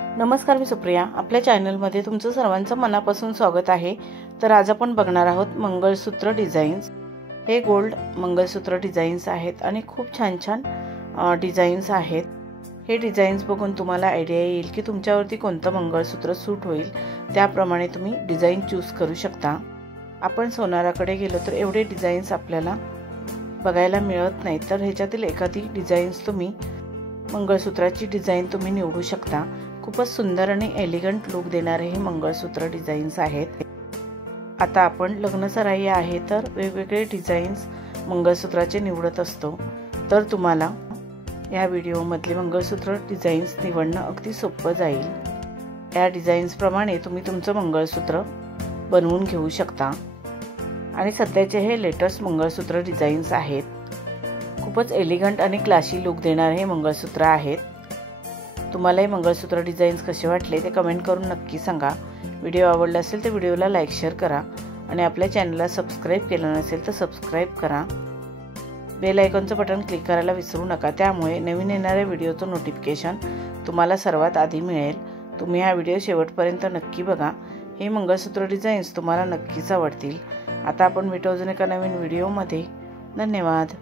नमस्कार, मी सुप्रिया. आपल्या चॅनलमध्ये तुमचं सर्वांचं मनापासून स्वागत आहे. तर आज आपण बघणार आहोत मंगळसूत्र डिझाईन्स. हे गोल्ड मंगळसूत्र डिझाईन्स आहेत आणि खूप छान छान डिझाईन्स आहेत. हे डिझाईन्स बघून तुम्हाला आयडिया येईल की तुमच्यावरती कोणतं मंगळसूत्र सूट होईल. त्याप्रमाणे तुम्ही डिझाईन चूज करू शकता. आपण सोनाराकडे गेलो तर एवढे डिझाईन्स आपल्याला बघायला मिळत नाही. तर ह्याच्यातील एखादी डिझाईन्स तुम्ही मंगळसूत्राची डिझाईन तुम्ही निवडू शकता. खूपच सुंदर आणि एलिगंट लुक देणारे हे मंगळसूत्र डिझाईन्स आहेत. आता आपण लग्नसराई आहे तर वेगवेगळे डिझाईन्स मंगळसूत्राचे निवडत असतो. तर तुम्हाला या व्हिडिओमधले मंगळसूत्र डिझाईन्स निवडणं अगदी सोपं जाईल. या डिझाईन्सप्रमाणे तुम्ही तुमचं मंगळसूत्र बनवून घेऊ शकता. आणि सध्याचे हे लेटेस्ट मंगळसूत्र डिझाईन्स आहेत. खूपच एलिगंट आणि क्लासी लुक देणारे हे मंगळसूत्र आहेत. तुम्हाला हे मंगळसूत्र डिझाईन्स कसे वाटले ते कमेंट करून नक्की सांगा. व्हिडिओ आवडला असेल तर व्हिडिओला लाईक शेअर करा आणि आपल्या चॅनलला सबस्क्राईब केलं नसेल तर सबस्क्राईब करा. बेल आयकॉनचं बटन क्लिक करायला विसरू नका. त्यामुळे नवीन येणाऱ्या व्हिडिओचं नोटिफिकेशन तुम्हाला सर्वात आधी मिळेल. तुम्ही हा व्हिडिओ शेवटपर्यंत नक्की बघा. हे मंगळसूत्र डिझाईन्स तुम्हाला नक्कीच आवडतील. आता आपण भेटू अजून एका नवीन व्हिडिओमध्ये. धन्यवाद.